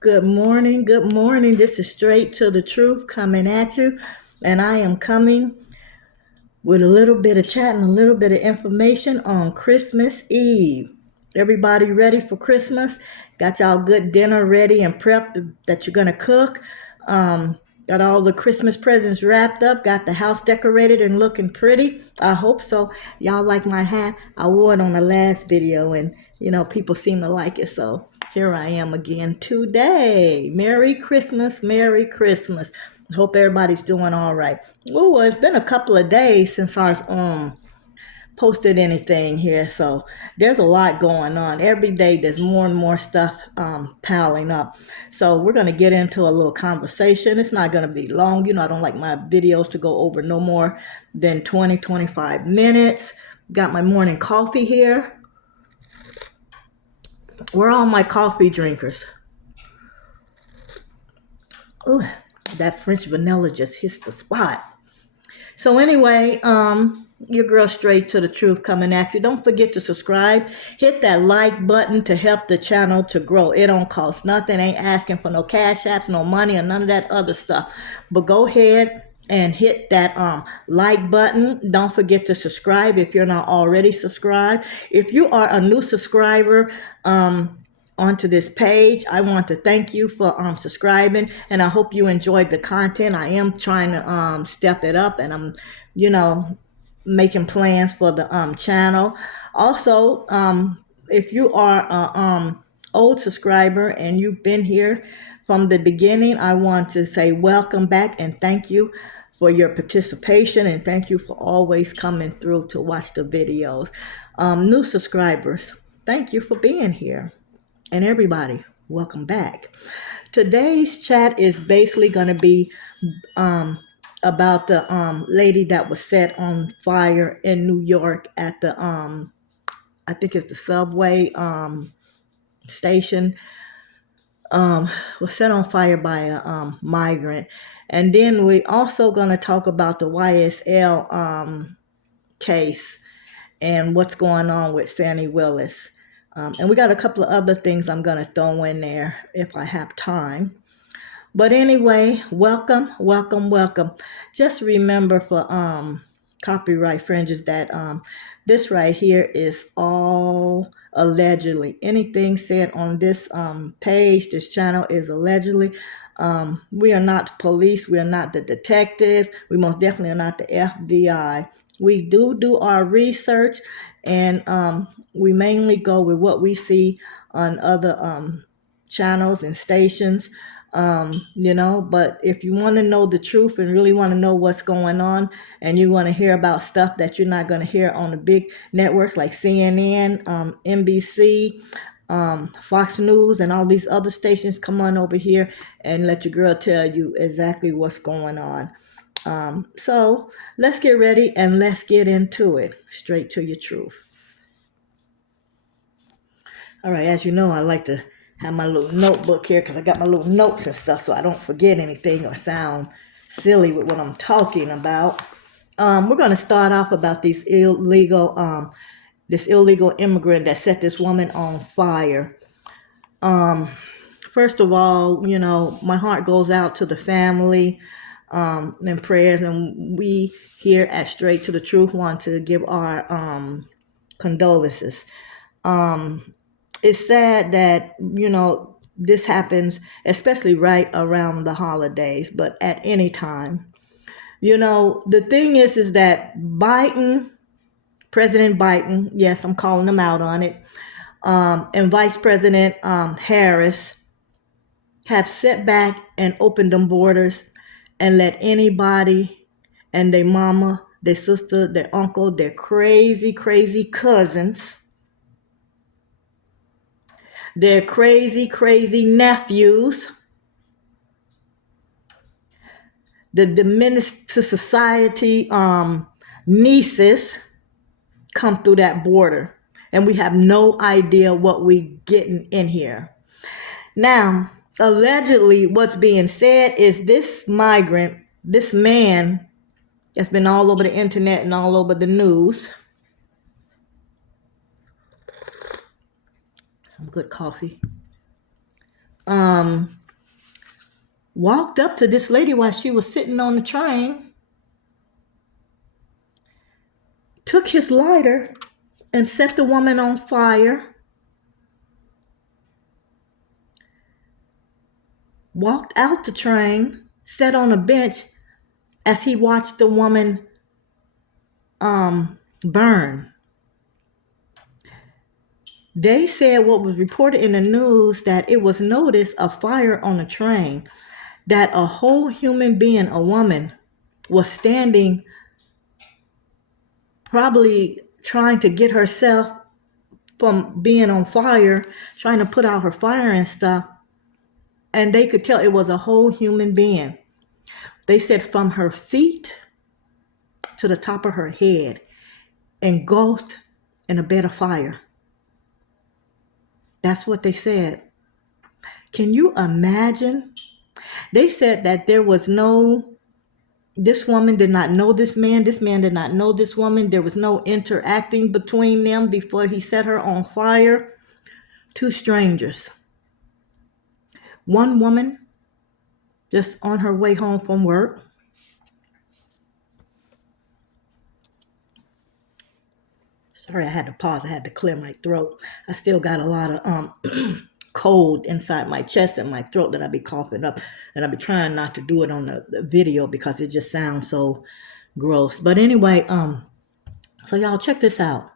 Good morning. Good morning. This is Straight to the Truth coming at you. And I am coming with a little bit of chat and a little bit of information on Christmas Eve. Everybody ready for Christmas? Got y'all good dinner ready and prepped that you're going to cook? Got all the Christmas presents wrapped up? Got the house decorated and looking pretty? I hope so. Y'all like my hat? I wore it on the last video and, people seem to like it. So here I am again today. Merry Christmas. Merry Christmas. Hope everybody's doing all right. Oh, well, it's been a couple of days since I've posted anything here, so there's a lot going on. Every day there's more and more stuff piling up. So we're going to get into a little conversation. It's not going to be long. I don't like my videos to go over no more than 20-25 minutes. Got my morning coffee here. Where are all my coffee drinkers? Ooh, that French vanilla just hits the spot. So anyway, your girl Straight to the Truth coming at you. Don't forget to subscribe. Hit that like button to help the channel to grow. It don't cost nothing. Ain't asking for no cash apps, no money, or none of that other stuff. But go ahead and hit that like button. Don't forget to subscribe if you're not already subscribed. If you are a new subscriber, onto this page, I want to thank you for subscribing, and I hope you enjoyed the content. I am trying to step it up, and I'm making plans for the channel. Also, if you are a old subscriber and you've been here from the beginning, I want to say welcome back and thank you for your participation, and thank you for always coming through to watch the videos. New subscribers, thank you for being here. And everybody, welcome back. Today's chat is basically going to be about the lady that was set on fire in New York at the I think it's the subway station. Was set on fire by a migrant. And then we also going to talk about the YSL case and what's going on with Fanni Wills. And we got a couple of other things I'm going to throw in there if I have time. But anyway, welcome, welcome, welcome. Just remember for copyright infringements that this right here is all allegedly. Anything said on this page, this channel is allegedly. We are not the police. We are not the detective. We most definitely are not the FBI. We do our research, and we mainly go with what we see on other channels and stations. But if you want to know the truth and really want to know what's going on, and you want to hear about stuff that you're not going to hear on the big networks like CNN, NBC, Fox News, and all these other stations, come on over here and let your girl tell you exactly what's going on. So let's get ready and let's get into it. Straight to your truth. All right, as you know, I like to have my little notebook here because I got my little notes and stuff so I don't forget anything or sound silly with what I'm talking about. We're going to start off about this illegal immigrant that set this woman on fire. First of all, my heart goes out to the family and prayers, and we here at Straight to the Truth want to give our condolences. It's sad that, this happens, especially right around the holidays, but at any time. The thing is that President Biden, yes, I'm calling him out on it, and Vice President Harris have set back and opened them borders and let anybody and their mama, their sister, their uncle, their crazy, crazy cousins, their crazy, crazy nephews, the diminished to society nieces come through that border. And we have no idea what we getting in here. Now, allegedly, what's being said is this migrant, this man that's been all over the internet and all over the news. Some good coffee. um, walked up to this lady while she was sitting on the train, took his lighter and set the woman on fire, walked out the train, sat on a bench as he watched the woman burn. They said what was reported in the news that it was noticed a fire on a train, that a whole human being, a woman, was standing, probably trying to get herself from being on fire, trying to put out her fire and stuff. And they could tell it was a whole human being. They said from her feet to the top of her head, engulfed in a bed of fire. That's what they said. Can you imagine? They said that this woman did not know this man did not know this woman. There was no interacting between them before he set her on fire. Two strangers. One woman just on her way home from work. Sorry, I had to pause. I had to clear my throat. I still got a lot of cold inside my chest and my throat that I be coughing up. And I be trying not to do it on the video because it just sounds so gross. But anyway, so y'all check this out.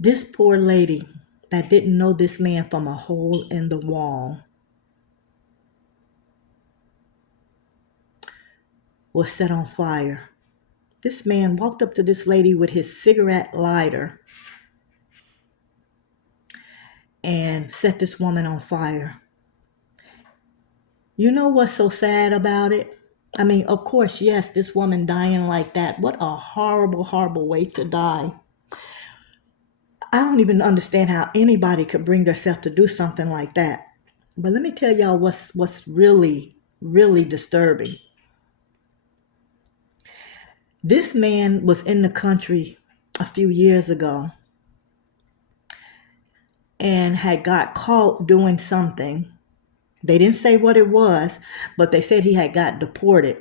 This poor lady that didn't know this man from a hole in the wall was set on fire. This man walked up to this lady with his cigarette lighter and set this woman on fire. You know what's so sad about it? I mean, of course, yes, this woman dying like that. What a horrible, horrible way to die. I don't even understand how anybody could bring themselves to do something like that. But let me tell y'all what's really, really disturbing. This man was in the country a few years ago and had got caught doing something. They didn't say what it was, but they said he had got deported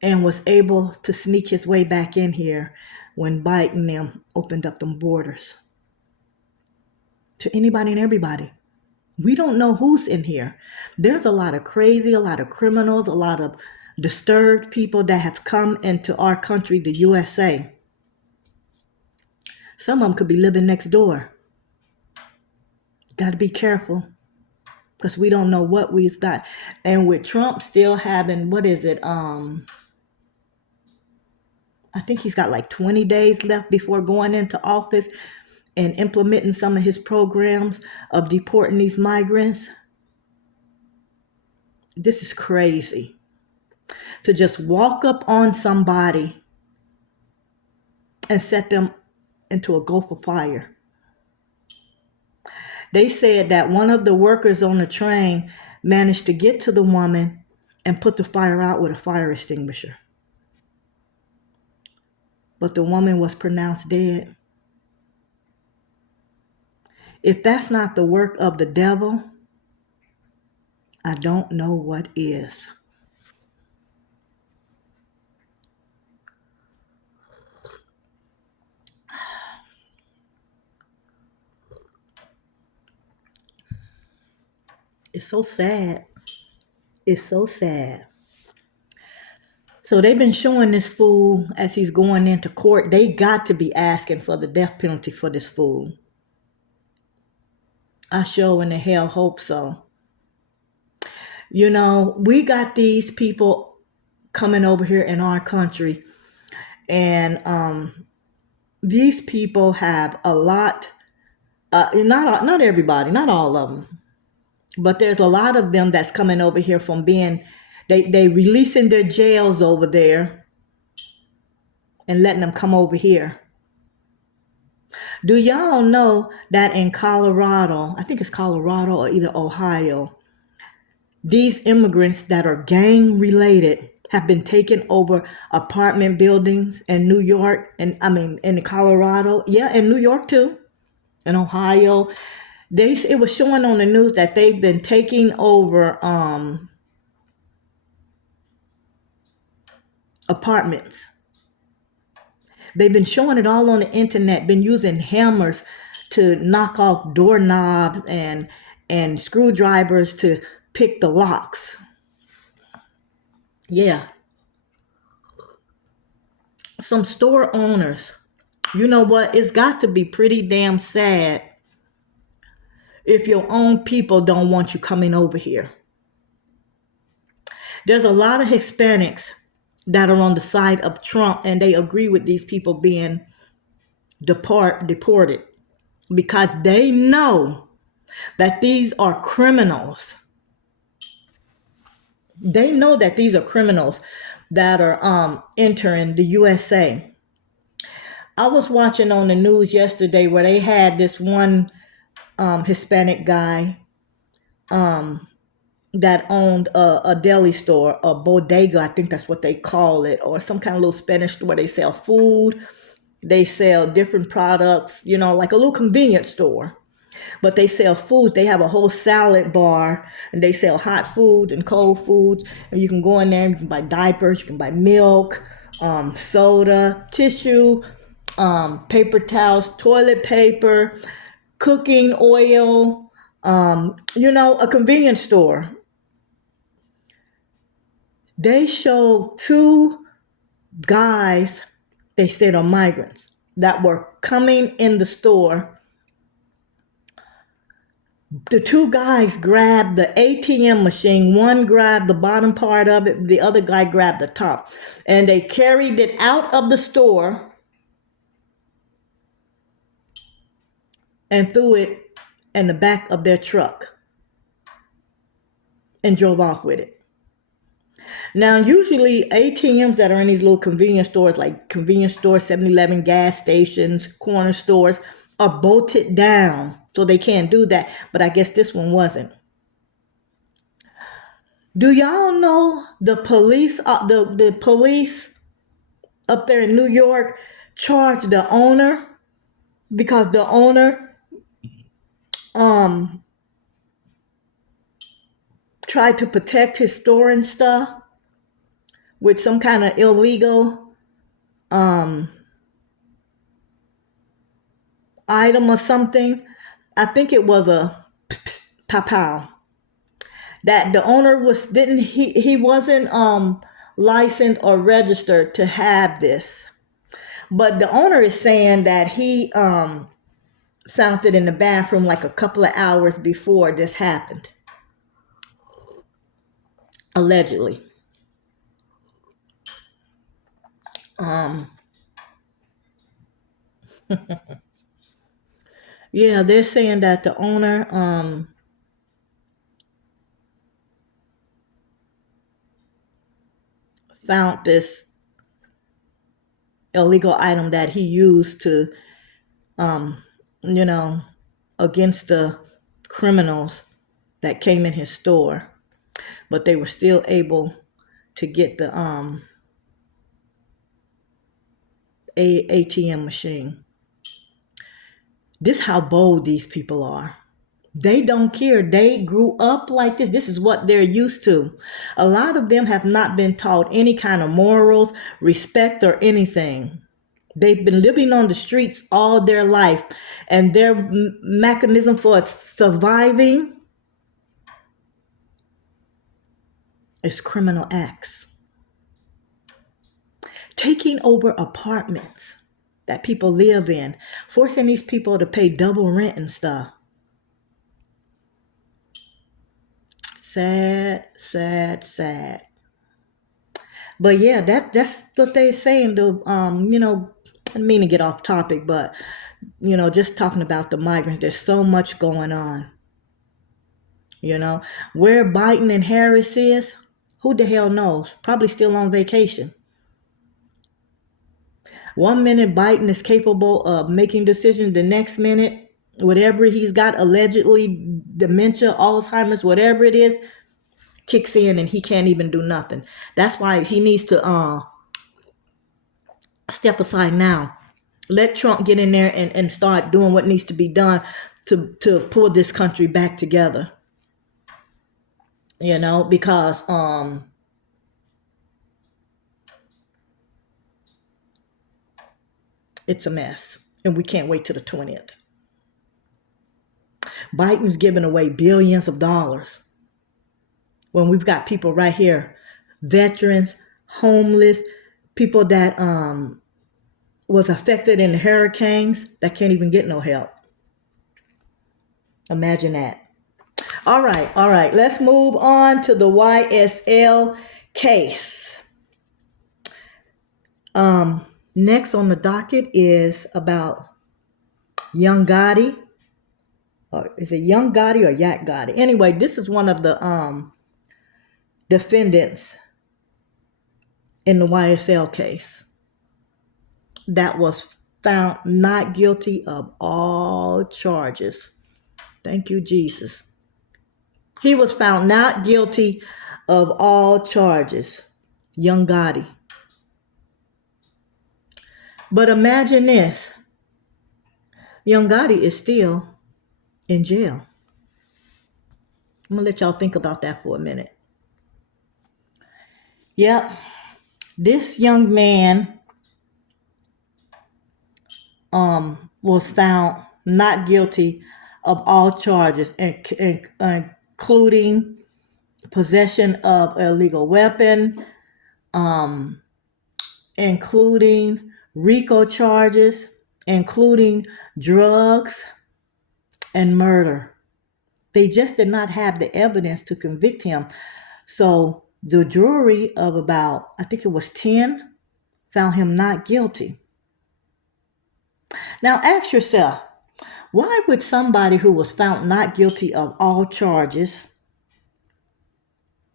and was able to sneak his way back in here when Biden and them opened up them borders to anybody and everybody. We don't know who's in here. There's a lot of crazy, a lot of criminals, a lot of disturbed people that have come into our country, the USA. Some of them could be living next door. Got to be careful because we don't know what we've got. And with Trump still having, I think he's got like 20 days left before going into office and implementing some of his programs of deporting these migrants. This is crazy. To just walk up on somebody and set them into a gulf of fire. They said that one of the workers on the train managed to get to the woman and put the fire out with a fire extinguisher. But the woman was pronounced dead. If that's not the work of the devil, I don't know what is. It's so sad. It's so sad. So they've been showing this fool as he's going into court. They got to be asking for the death penalty for this fool. I sure in the hell hope so. You know, we got these people coming over here in our country, and these people have a lot. Not everybody, not all of them, but there's a lot of them that's coming over here from being. They releasing their jails over there and letting them come over here. Do y'all know that in Colorado, I think it's Colorado or either Ohio, these immigrants that are gang related have been taking over apartment buildings in New York, and I mean in Colorado, yeah, in New York too, in Ohio. It was showing on the news that they've been taking over apartments. They've been showing it all on the internet, been using hammers to knock off doorknobs and screwdrivers to pick the locks. Yeah. Some store owners, you know what? It's got to be pretty damn sad if your own people don't want you coming over here. There's a lot of Hispanics that are on the side of Trump, and they agree with these people being deported because they know that these are criminals. They know that these are criminals that are entering the USA. I was watching on the news yesterday where they had this one Hispanic guy that owned a deli store, a bodega, I think that's what they call it, or some kind of little Spanish store where they sell food. They sell different products, you know, like a little convenience store. But they sell foods. They have a whole salad bar, and they sell hot foods and cold foods. And you can go in there and you can buy diapers, you can buy milk, soda, tissue, paper towels, toilet paper, cooking oil, a convenience store. They showed two guys, they said are migrants, that were coming in the store. The two guys grabbed the ATM machine. One grabbed the bottom part of it. The other guy grabbed the top. And they carried it out of the store and threw it in the back of their truck and drove off with it. Now, usually ATMs that are in these little convenience stores, like convenience stores, 7-Eleven, gas stations, corner stores, are bolted down. So they can't do that. But I guess this one wasn't. Do y'all know the police, the police up there in New York charged the owner because the owner tried to protect his store and stuff with some kind of illegal item or something. I think it was a pow. That the owner he wasn't licensed or registered to have this. But the owner is saying that he found it in the bathroom like a couple of hours before this happened. Allegedly. Yeah, they're saying that the owner found this illegal item that he used to against the criminals that came in his store, but they were still able to get the ATM machine. This is how bold these people are. They don't care. They grew up like this. This is what they're used to. A lot of them have not been taught any kind of morals, respect, or anything. They've been living on the streets all their life, and their mechanism for surviving is criminal acts. Taking over apartments that people live in, forcing these people to pay double rent and stuff. Sad, sad, sad. But yeah, that's what they're saying. I didn't mean to get off topic, but just talking about the migrants, there's so much going on. Where Biden and Harris is, who the hell knows? Probably still on vacation. One minute Biden is capable of making decisions. The next minute, whatever he's got, allegedly dementia, Alzheimer's, whatever it is, kicks in and he can't even do nothing. That's why he needs to step aside now. Let Trump get in there and start doing what needs to be done to pull this country back together. Because it's a mess. And we can't wait till the 20th. Biden's giving away billions of dollars when we've got people right here, veterans, homeless, people that was affected in the hurricanes that can't even get no help. Imagine that. All right. Let's move on to the YSL case. Next on the docket is about Young Gotti. Is it Young Gotti or Yak Gotti? Anyway, this is one of the defendants in the YSL case that was found not guilty of all charges. Thank you, Jesus. He was found not guilty of all charges. Young Gotti. But imagine this. Young Gotti is still in jail. I'm going to let y'all think about that for a minute. Yep. This young man was found not guilty of all charges, including possession of an illegal weapon, including RICO charges, including drugs and murder. They just did not have the evidence to convict him. So the jury of about, I think it was 10, found him not guilty. Now ask yourself, why would somebody who was found not guilty of all charges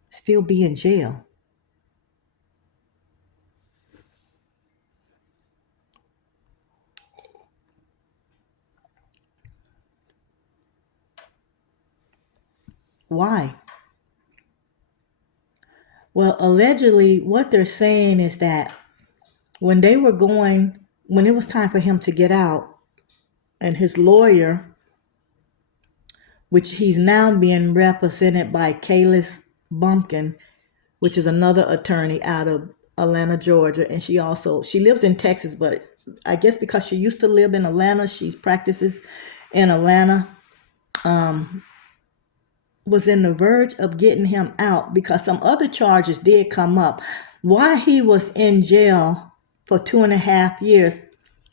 still be in jail? Why? Well, allegedly, what they're saying is that when it was time for him to get out, and his lawyer, which he's now being represented by Kaylis Bumpkin, which is another attorney out of Atlanta, Georgia, and she lives in Texas, but I guess because she used to live in Atlanta, she practices in Atlanta, was in the verge of getting him out because some other charges did come up. While he was in jail for 2.5 years,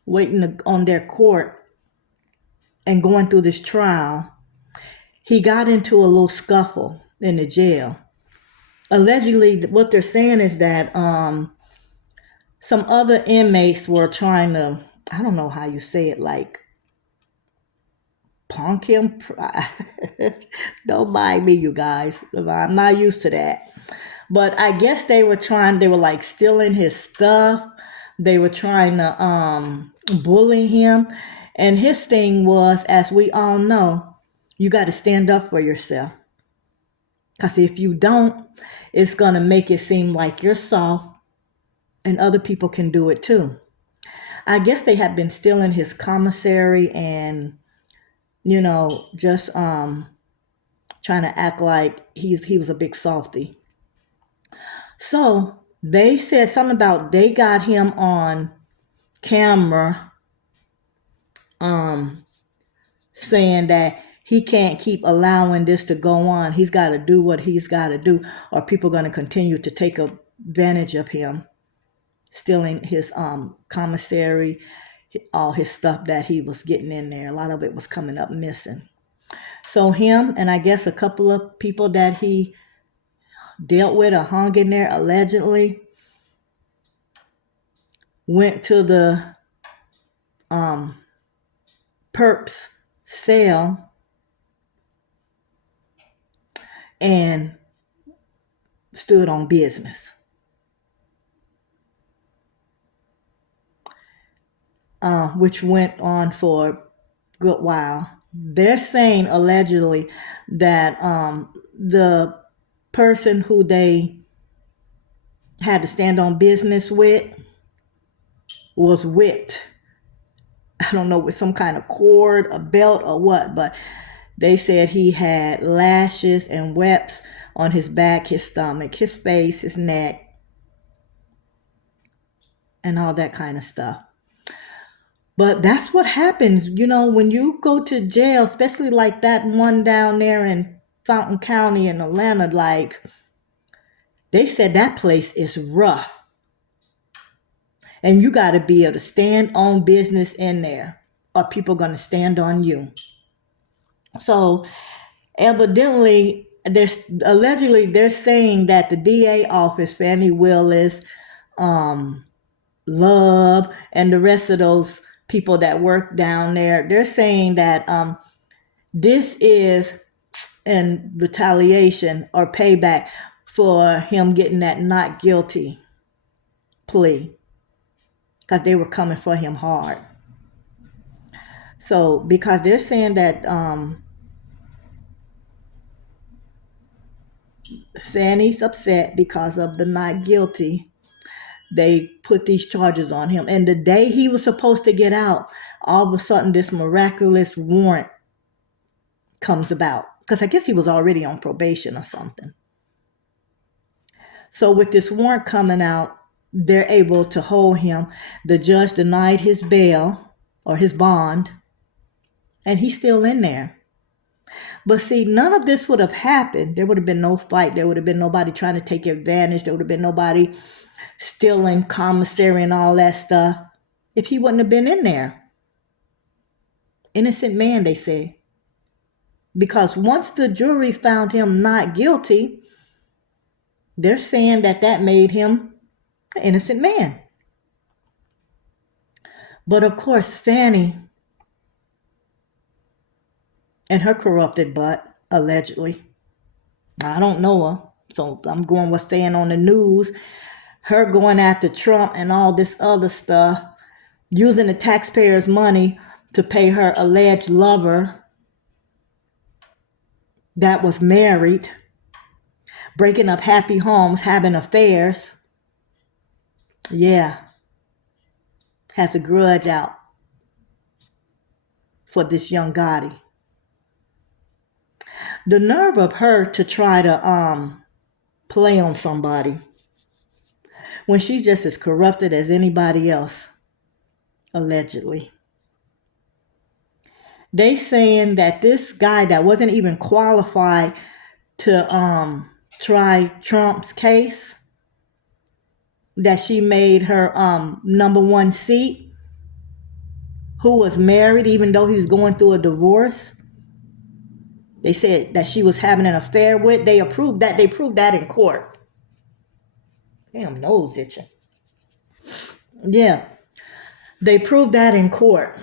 waiting on their court and going through this trial, he got into a little scuffle in the jail. Allegedly, what they're saying is that some other inmates were trying to, I don't know how you say it, like punk him. Don't mind me, you guys. I'm not used to that. But I guess they were like stealing his stuff. They were trying to bully him. And his thing was, as we all know, you got to stand up for yourself. Because if you don't, it's going to make it seem like you're soft and other people can do it too. I guess they had been stealing his commissary and, just trying to act like he was a big softy. So they said something about they got him on camera saying that he can't keep allowing this to go on. He's got to do what he's got to do, or people are going to continue to take advantage of him, stealing his commissary, all his stuff that he was getting in there. A lot of it was coming up missing. So him and I guess a couple of people that he dealt with or hung in there allegedly went to the perp's cell and stood on business. Which went on for a good while. They're saying allegedly that the person who they had to stand on business with was whipped. I don't know, with some kind of cord, a belt, or what, but they said he had lashes and webs on his back, his stomach, his face, his neck, and all that kind of stuff. But that's what happens, when you go to jail, especially like that one down there in Fountain County in Atlanta. Like, they said that place is rough. And you got to be able to stand on business in there, or people going to stand on you. So evidently, allegedly they're saying that the DA office, Fanni Wills, Love, and the rest of those people that work down there, they're saying that this is in retaliation or payback for him getting that not guilty plea, because they were coming for him hard. So because they're saying that Fanny's upset because of the not guilty, they put these charges on him. And the day he was supposed to get out, all of a sudden this miraculous warrant comes about, because I guess he was already on probation or something. So with this warrant coming out, they're able to hold him. The judge denied his bail or his bond, and he's still in there. But see, none of this would have happened. There would have been no fight. There would have been nobody trying to take advantage. There would have been nobody stealing commissary and all that stuff if he wouldn't have been in there. Innocent man, they say. Because once the jury found him not guilty, they're saying that made him an innocent man. But of course, Fanny and her corrupted butt, allegedly, I don't know her, so I'm going what's staying on the news, her going after Trump and all this other stuff, using the taxpayers' money to pay her alleged lover that was married, breaking up happy homes, having affairs. Yeah, has a grudge out for this young Gotti. The nerve of her to try to play on somebody when she's just as corrupted as anybody else, allegedly. They saying that this guy that wasn't even qualified to try Trump's case, that she made her number one seat, who was married even though he was going through a divorce. They said that she was having an affair with. They approved that. They proved that in court. Damn, nose itching. Yeah, they proved that in court,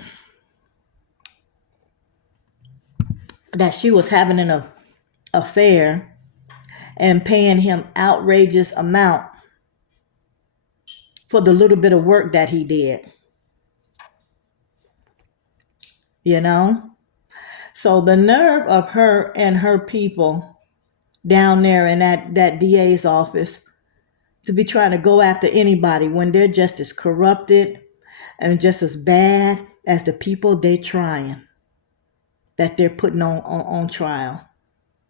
that she was having an affair and paying him outrageous amount for the little bit of work that he did. So the nerve of her and her people down there in that DA's office to be trying to go after anybody when they're just as corrupted and just as bad as the people they're trying, that they're putting on trial,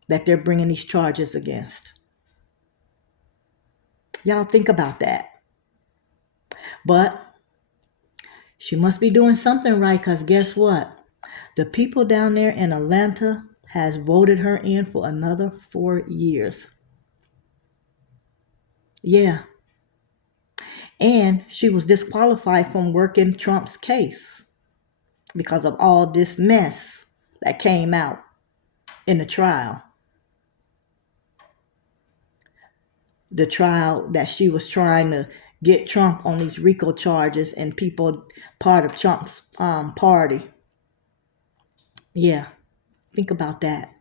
that they're bringing these charges against. Y'all think about that. But she must be doing something right, because guess what? The people down there in Atlanta has voted her in for another 4 years. Yeah. And she was disqualified from working Trump's case because of all this mess that came out in the trial. The trial that she was trying to get Trump on these RICO charges and people part of Trump's party. Yeah, think about that.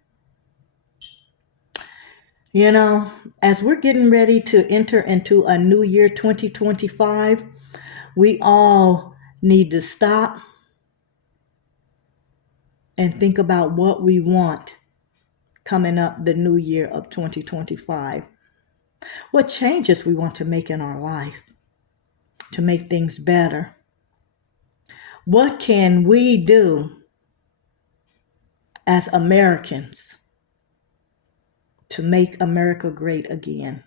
As we're getting ready to enter into a new year, 2025, we all need to stop and think about what we want coming up the new year of 2025. What changes we want to make in our life to make things better? What can we do as Americans to make America great again?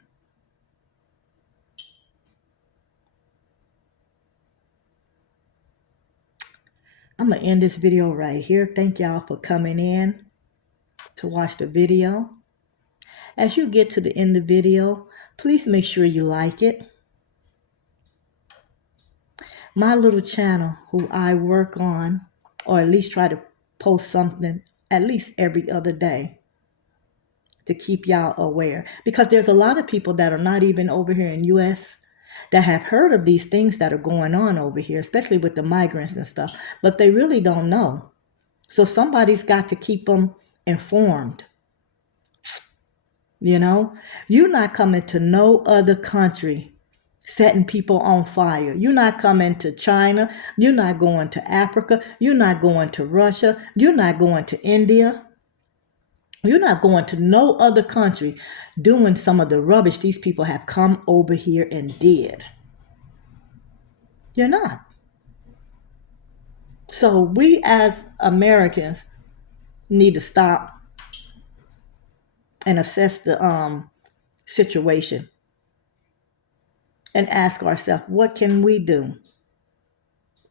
I'm going to end this video right here. Thank y'all for coming in to watch the video. As you get to the end of the video, please make sure you like it. My little channel, who I work on, or at least try to post something at least every other day to keep y'all aware. Because there's a lot of people that are not even over here in U.S. that have heard of these things that are going on over here, especially with the migrants and stuff, but they really don't know. So somebody's got to keep them informed. You know, you're not coming to no other country setting people on fire. You're not coming to China. You're not going to Africa. You're not going to Russia. You're not going to India. You're not going to no other country doing some of the rubbish these people have come over here and did. You're not. So we as Americans need to stop and assess the situation and ask ourselves, what can we do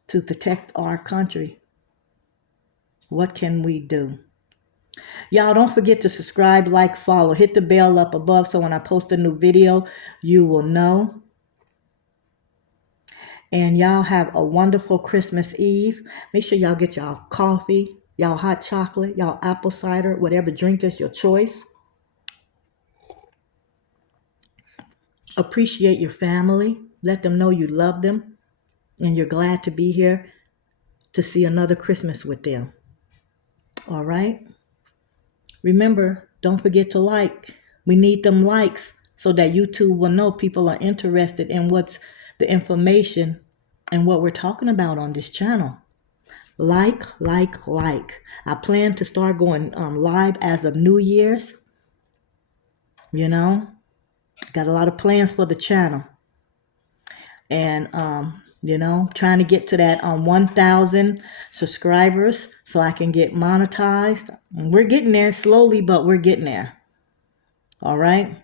to protect our country? What can we do? Y'all don't forget to subscribe, like, follow, hit the bell up above so when I post a new video, you will know. And y'all have a wonderful Christmas Eve. Make sure y'all get y'all coffee, y'all hot chocolate, y'all apple cider, whatever drink is your choice. Appreciate your family. Let them know you love them and you're glad to be here to see another Christmas with them. All right? Remember, don't forget to like. We need them likes so that YouTube will know people are interested in what's the information and what we're talking about on this channel. Like. I plan to start going live as of New Year's. You know, got a lot of plans for the channel. And, you know, trying to get to that 1,000 subscribers so I can get monetized. We're getting there slowly, but we're getting there. All right.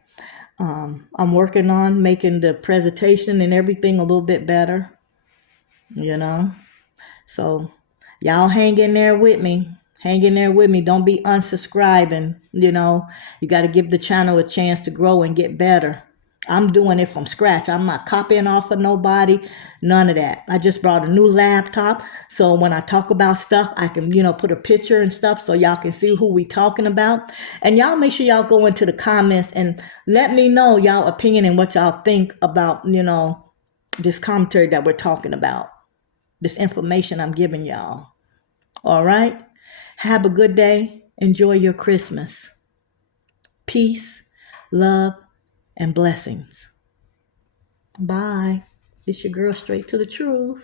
I'm working on making the presentation and everything a little bit better, you know. So y'all hang in there with me. Hang in there with me. Don't be unsubscribing. You know, you got to give the channel a chance to grow and get better. I'm doing it from scratch. I'm not copying off of nobody. None of that. I just brought a new laptop. So when I talk about stuff, I can, you know, put a picture and stuff so y'all can see who we talking about. And y'all make sure y'all go into the comments and let me know y'all opinion and what y'all think about, you know, this commentary that we're talking about. This information I'm giving y'all. All right? Have a good day. Enjoy your Christmas. Peace, love, and blessings. Bye. It's your girl, Straight to the Truth.